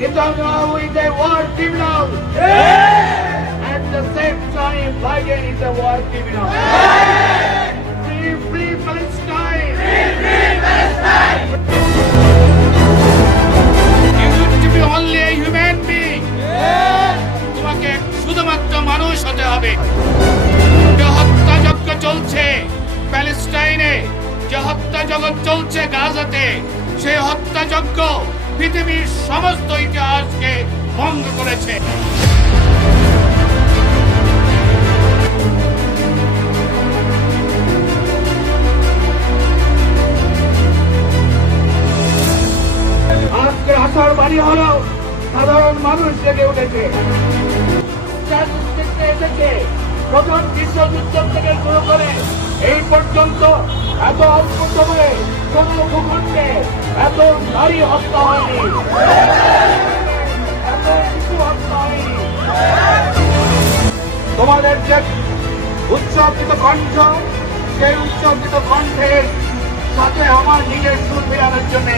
Netanyahu is a war criminal. At the same time, Biden is a war criminal. Free, free Palestine. Free Palestine. You need to be only a human being. তোমাকে শুধুমাত্র মানুষ হতে হবে। যে হত্যাযজ্ঞ চলছে প্যালেস্টাইনে, যে হত্যাযজ্ঞ চলছে গাজাতে, সেই হত্যাযজ্ঞ পৃথিবীর সমস্ত ইতিহাসকে ভঙ্গ করেছে। আজকের আশার বাণী হলো সাধারণ মানুষ জেগে উঠেছে। এসেছে প্রথম বিশ্বযুদ্ধ থেকে শুরু করে এই পর্যন্ত এত অল্প সময়ে কোন ভূখণ্ডে এত নারী হত্যা হয়নি, এত শিশু হত্যা হয়নি। তোমাদের যে উৎসর্গিত কণ্ঠ, সেই উৎসর্গিত কণ্ঠের সাথে আমার নিজের সুর ফেরানোর জন্য